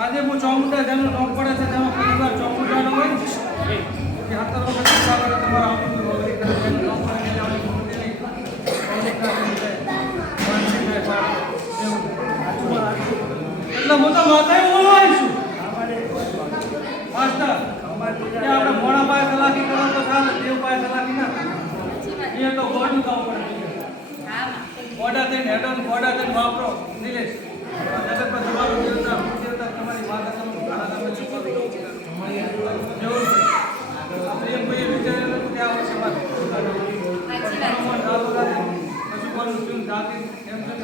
આજે હું ચોમુંડા જેનો નોમ પડે છે તેમાં પરિવાર ચોમુંડાનો હોય કે 17 વખત તમારા એટલે હું તો માતાએ બોલવાઈશું માસ્ટર કે આપણે મોડા પાસે કલાકી કરો તો ચાલે દેવ પાસે કલાકી ના એ તો ગોડું કામ પડે ગોડા થઈને હેડો ગોડા થઈને વાપરો નિલેશ જગત પર તમારું દેવતા તમારી માતા તમે જેવું પ્રેમ ભાઈ વિચારેલું કે આ વર્ષે વાત પશુપાલન શું જાતિ એમ છે કે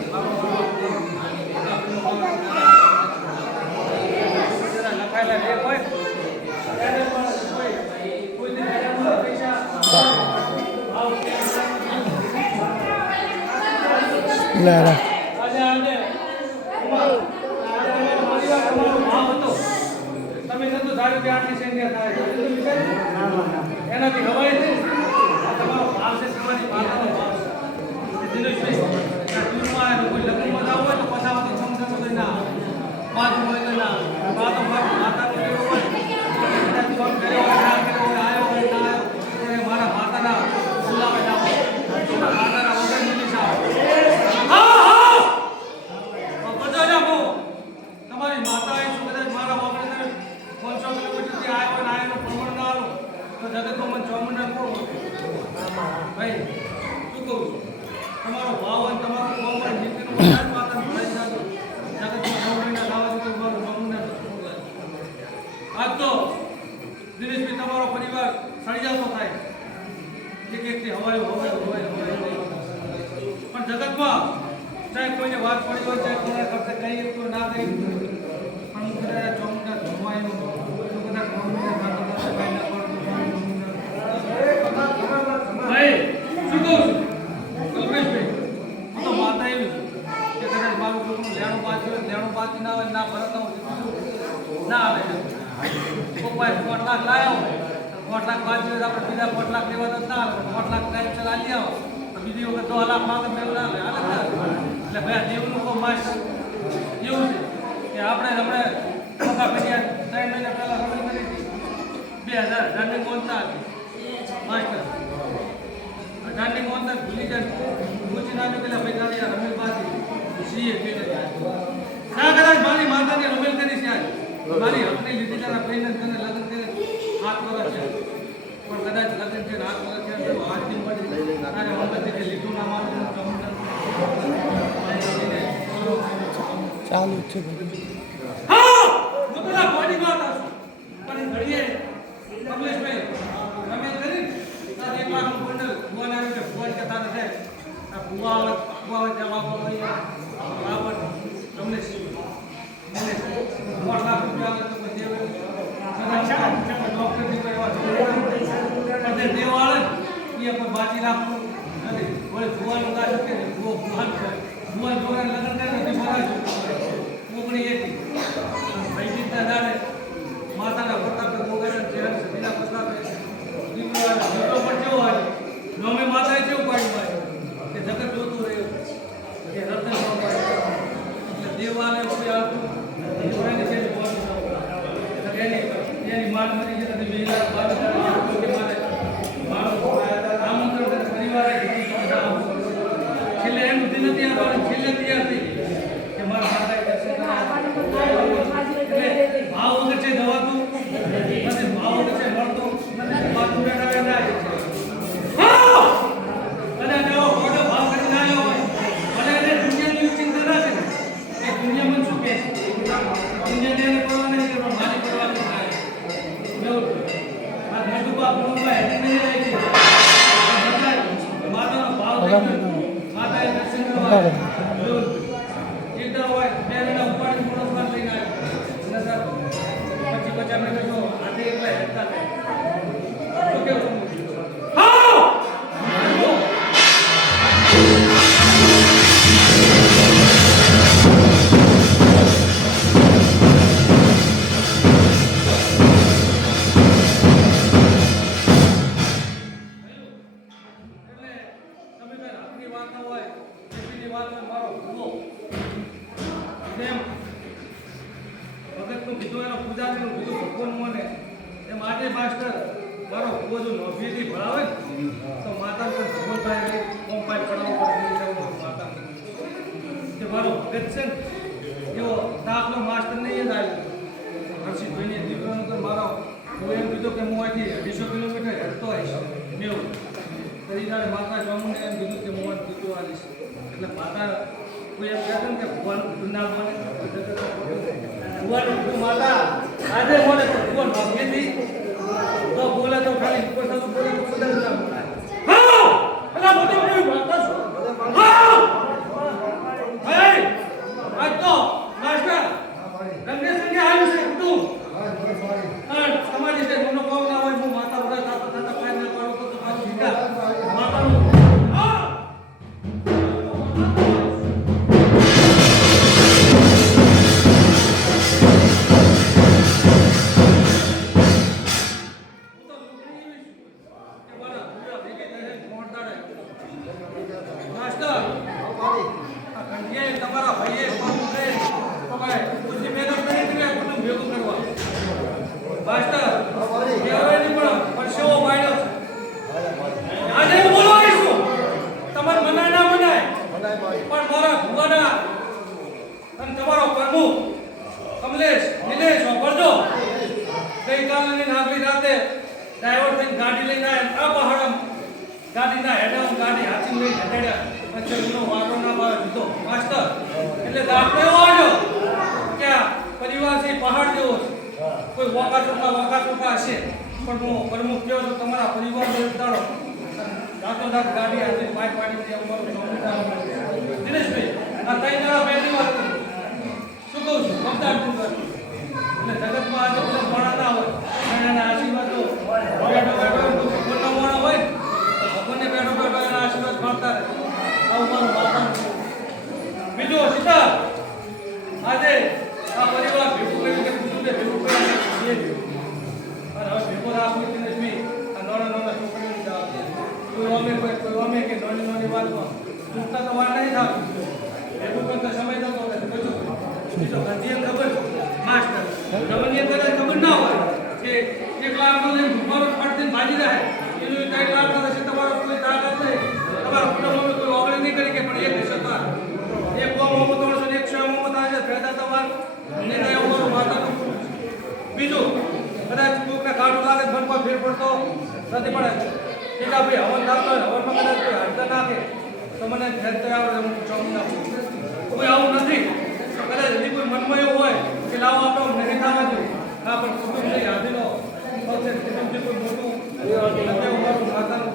લખાયેલા લેખ હોય કોઈ પૈસા એનાથી હવાય છે તમારો ભાવ છે તમારી માતાનો ભાવ છે દિનેશભાઈ કોઈ લગ્નમાં જવું હોય તો પછાવા તો સમજણ તો ના બાજુ હોય તો ના માતાનો કેવો હોય ફોન કર્યો હોય ના કર્યો હોય આવ્યો હોય ના આવ્યો મારા માતાના બોલાવે ના માતાના વગર મિલી જાઓ બધા જાઓ તમારી માતા એ શું કદાચ મારા વગર 500 કિલોમીટરથી આવ્યો ને આવ્યો પ્રમાણ ના આલો તો જગતમાં મને ચોમુંડા કોણ ભાઈ શું કહું છું તમારો ભાવ અને તમારો કોમ હોય નીતિનું બધા માતા ભરાઈ જાતો જગતમાં ચોમુંડા લાવવા દીધું તમારું ચોમુંડા આજ તો દિનેશભાઈ તમારો પરિવાર સળી જતો થાય એક એકથી હવાયું પણ જગતમાં ચાહે કોઈને વાત પડી હોય ચાહે કોઈને કરતે કહીએ તો ના થઈ પણ હું કદાચ ચોમુંડા ધોવાયું તો કદાચ ચોમુંડા ભાઈ શું કહું છું કલ્પેશભાઈ હું તો માતા એવી કે કદાચ મારું કોઈનું લેણું બાકી ના હોય ના ભરત ના આવે કોઈ 5 લાખ લાવ્યા હોય 5 લાખ બાકી હોય આપણે બીજા 5 લાખ લેવા તો ના આવે 5 લાખ ટાઈમ ચલા લઈ આવો તો બીજી વખત 2 લાખ માંગે મેળ ના લે એટલે ભાઈ દેવનું કોઈ માસ એવું છે કે આપણે હમણાં મોકા ફેરિયા 3 મહિના પહેલા રમી કરી હતી 2000 રનિંગ મોનતા હતી માસ્ટર રનિંગ મોનતા ભૂલી જાય પૂછી નાખ્યું કે ભાઈ તારી રમેલ બાજી સીએ પીને ના કદાચ મારી માતાને રમેલ કરી છે આજ મારી હકની લીધી તારા ભાઈને તને લગ્ન કરે 7 વર્ષ છે પણ કદાચ લગ્ન છે 8 વર્ષ છે તો આજથી મળી તારે વખતે કે લીધું ના મારું ચાલુ છે હા હું પેલા કોની વાત આશું પણ ઘડીએ કમલેશભાઈ રમેલ કરી તાર 1 લાખ બંડલ ફોન આવ્યો કે ફોન કે તારે છે આ ભુવા જવાબ હોય બરાબર તમને મને 4 લાખ રૂપિયા આવે તો પછી ડોક્ટર ની કોઈ વાત નથી દેવાળે એ પર બાજી રાખવું નથી કોઈ ભુવાનું કાજ કે ભુવાન જોડે લગ્ન કરે નથી બોલાય કોકણી એક ભાઈ દાદા માતાના પ્રતાપે ગોગરા ચહેરા સદીના પ્રતાપે દીકરો પણ કેવો હોય નોમે માતાએ કેવું પાડ્યું હોય કે જગત જોતું રહ્યું કે રતન એટલે દેવાને કોઈ આવતું એની છે એની માર મરી છે નથી બેલા બાદ કે મારે મારું આમંત્રણ પરિવારે છેલ્લે એમ નથી આવવાનું છેલ્લે તૈયાર થઈ કે મારા માતાએ દર્શન એટલે ભાવ વગર છે દવાતું નથી ભાવ વગર છે મળતું નથી બાજુ બેઠા ના અને નવો મોટો ભાવ કરી ના હોય ભલે એને દુનિયાની ચિંતા ના છે એ દુનિયા મને શું કહે છે દુનિયાને એને પરવા નહીં કે મારી પરવા નહીં થાય આ નટુબા ગુણુબા એને નહીં રહે છે માતાનો ભાવ માતાએ દર્શન કરવા એકદમ હોય બેના ઉપાડી મોટો ભાગ લઈને આવ્યો પછી અમે કહ્યું આજે એકલા હેડતા તો કેવું કીધું એનો પૂજારીનું કીધું ભગવાન મને એમ આજે માસ્ટર મારો ભૂવો જો નોભીથી ભણાવે ને તો માતા પણ ભગવાન ભાઈ ઓમ ભાઈ પડાવવું પડે માતા જે મારો ભગત છે ને એવો દાખલો માસ્ટર નહીં જ આવ્યો હર્ષિતભાઈને દીકરાનો તો મારો હું એમ કીધું કે હું અહીંથી 250 કિલોમીટર હેડતો આવીશ મેં તરી જાણે માતા જામુને એમ કીધું કે હું દીકરો આવીશ એટલે માતા કોઈ એમ કહેતું ને કે ભગવાન ના બને ભગવાન માતા આજે મને ભગવાન ભાગ્યથી તો બોલે તો ખાલી ઉપર થતું બોલે તો બધા ના બોલાય હા એલા મોટી મોટી વાતો હા હે આજ તો માસ્ટર રંગેશ સંગે આવ્યું છે કુટુંબ હા તમારી જે મનોકામના હોય હું માતા બધા તાતા તાતા ફાઈનલ પાડું તો મારું ભીકા માતાનું હા કોઈ વાકા હશે પણ હું પ્રમુખ કહો તો તમારા પરિવારનો ઉતારો દાંતો દાંત ગાડી આજે પાઇપ પાડી અમારું દિનેશભાઈ આ ત્રણ જણા પહેલી વાત શું કહું છું મતદાર એટલે જગતમાં આજે બધા માણા ના હોય એના આશીર્વાદો બેઠો બેઠો ભગવાનના માણા હોય ભગવાનને બેઠો બેઠો એના આશીર્વાદ મળતા રહે આવું મારું માતા બીજું સીતા આજે આ પરિવાર ભેગું કર્યું કે કુટુંબે ભેગું કર્યું અને હવે ભેગો રાખવું દિનેશભાઈ આ નાના નાના છોકરીઓની જવાબદારી કોઈ અમે કે નાની નાની વાતમાં ચૂકતા તો વાર નહીં થાવ ભેગું કરતા સમય થતો નથી બીજો ગાંધીએ ખબર માસ્ટર ગમનીએ કદાચ ખબર ના હોય કે 1 લાખનો લઈને ભૂખવાનો ફાટતીને ભાજી રહે એનું 3 લાખ થશે તમારો કોઈ તાકાત નહીં તમારા કુટુંબમાં કોઈ ઓગળી નહીં કરી કે પણ એક શકતા એક ગોમો 300 100 આજે ફેદા તમાર નિર્ણય અમારો માતાનો બીજું કદાચ કોઈકને કાઢું લાગે મનમાં ફેર પડતો નથી પડે ટીકા ભાઈ હવન થતો હોય હવનમાં કદાચ કોઈ હાડતા નાખે તો મને ફેરતો આવડે હું ચોક નાખું કોઈ આવું નથી કદાચ હજી કોઈ મનમાં એવું હોય કે લાવો આપણે નહીં થવા જોઈએ હા પણ કુટુંબ નહીં હાથીનો કુટુંબથી કોઈ મોટું અમારું માતાનું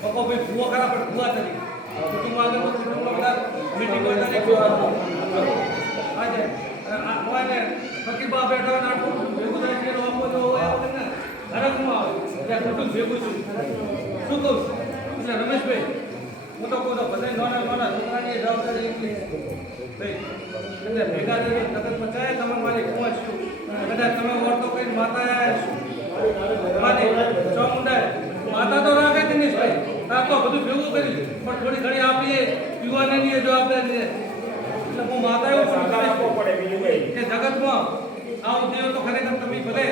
પપ્પા ભાઈ ભૂવો ખરા પણ ભૂવા તરીકે કુટુંબ આગળ કુટુંબમાં બધા મીટિંગ હોય આજે કોઈને ફકીબા બેઠો નાટો ભેગું થાય કે આપો તો હોય ને હરકમાં આવે એટલે કુટુંબ ભેગું છું શું કહું એટલે રમેશભાઈ હું તો કહું તો બધા નાના નાના છોકરાની જવાબદારી એટલી ભાઈ એટલે ભેગા થઈને તકત પચાય તમે મારી પહોંચશું કદાચ તમે ઓળતો કઈ માતા મારી ચોમુંડા માતા તો રાખે દિનેશભાઈ આ તો બધું ભેગું કર્યું પણ થોડી ઘણી આપીએ યુવાનની જવાબદારી એટલે હું માતા એવું કે જગતમાં આવું થયું તો ખરેખર તમે ભલે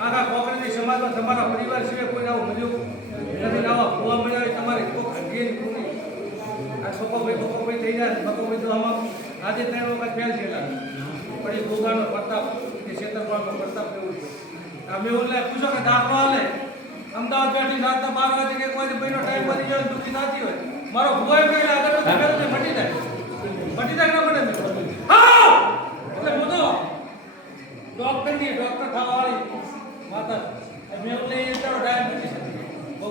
આખા કોકરેજી સમાજમાં તમારા પરિવાર સિવાય કોઈ આવું મળ્યું નથી આવા ભૂવા મળ્યા હોય તમારી કોઈ ઘંટીની પૂરી આ બકોભાઈ થઈ જાય બકોભાઈ તો આમાં આજે 3 વખત ફેલ થયેલા પણ એ ભોગાનો પ્રતાપ કે છેતરપાળનો પ્રતાપ એવું છે આ મેં ઓલે પૂછો કે દાખલો હાલે અમદાવાદ બેઠી રાતના 12 વાગે કે 1 વાગે ભાઈનો ટાઈમ પડી જાય દુઃખી થતી હોય મારો ભૂવાએ કહે આગળ મટી જાય ના પડે હા એટલે હું તો ડોક્ટર થવા વાળી માતા મેં ઓલે એ તો ડાયાબિટીસ બહુ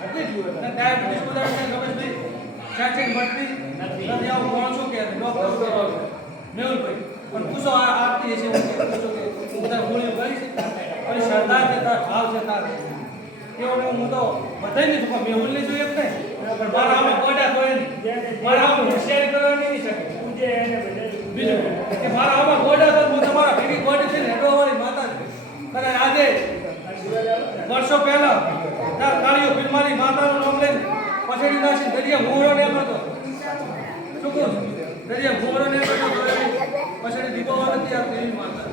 હતી ડાયાબિટીસ બધા રમેશભાઈ ચાચી મળતી નથી આવું માણસો કે ડોક્ટર મેહુલભાઈ પણ પૂછો આ આપતી હશે પૂછો કે બધા ગોળીઓ કરી છે અને શ્રદ્ધા છે તાર ભાવ છે તાર કેવો હું તો બધાય નહીં પણ મેહુલ ને જોઈએ જ નહીં પણ મારા આમાં ગોડા તો નહીં મારા આમાં હોશિયારી કરવાની નહીં શકે બીજું કે મારા આમાં ગોડા તો હું તમારા ભેગી ગોડી છે ને હેડવાવાળી માતા છે અને આજે વર્ષો પહેલા તાર કાળીઓ બીમારી માતાનું નામ લઈને પછડી નાસી દરિયા મોહરો ને કરતો શું કહું દરિયા મોહરો ને કરતો પછડી દીપોવા નથી આપતી એવી માતા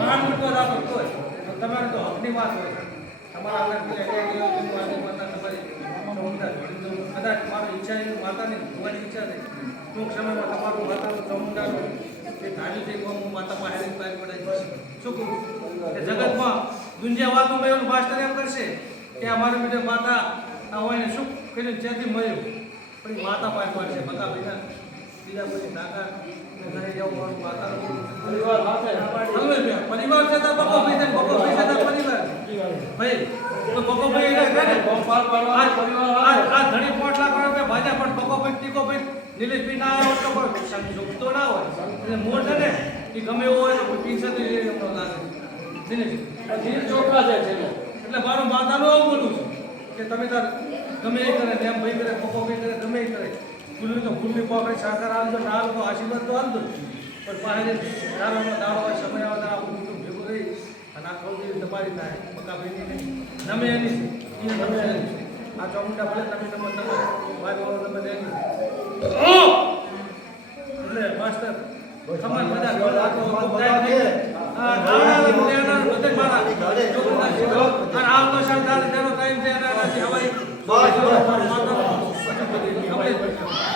માન મૂકવા દાખલ તોય તો તમારે તો હકની વાત હોય તમારા આગળ પેલા એક દિવસ જેવું આજે માતા તમારી ચોમુંડા કદાચ મારી ઈચ્છા એવી માતાની ભગવાનની ઈચ્છા નહીં ટૂંક સમયમાં તમારું માતાનું ચોમુંડાનું જે ધાર્યું છે હું માતામાં હેરિંગ પાર પડાય શું કહું કે જગતમાં દુનિયા વાતોમાં એવું માસ્ટર એમ કરશે કે અમારી બીજા માતા આ હોય ને શું કરીને ત્યાંથી મળ્યું પણ એ માતા પાર પાડશે બકા બીજા બીજા કોઈ નાકા ઘરે જવું મારું માતાનું પરિવાર સાથે પરિવાર છે તો બકો ભાઈ છે બકો ભાઈ છે તો પરિવાર ભાઈ તો બકો ભાઈ આ ધણી 5 લાખ રૂપિયા ભાજા પણ બકો ભાઈ ટીકો ભાઈ નિલેશભાઈ ના આવે તો કોઈ સંજોગતો ના હોય એટલે મોર છે ને એ ગમે એવો હોય તો કોઈ પીછે તો એ એમનો લાગે દિનેશ ચોખા છે એટલે મારું માતાનું એવું બોલું છું કે તમે તાર ગમે એ કરે એમ ભાઈ કરે બકો ભાઈ કરે ગમે એ કરે ફૂલની તો ફૂલની પોકડી સાકર આવજો ના તો આશીર્વાદ તો આવજો પણ પાસે દાડોનો દાડો હોય સમય આવે આ બધું ભેગું રહી અને આ ખોટી તમારી થાય બકા ભાઈની નહીં નમે એની છે એ નમે એની છે આ ચોમુંડા ભલે તમે મારી વાળો તમે દેની એટલે માસ્ટર તમાર બધા ઘર રાખો ટાઈમ થઈ આ દાડા લેના બધે મારા અને આવતો સાલ દાડા તેનો ટાઈમ છે અને હવાઈ બસ માતા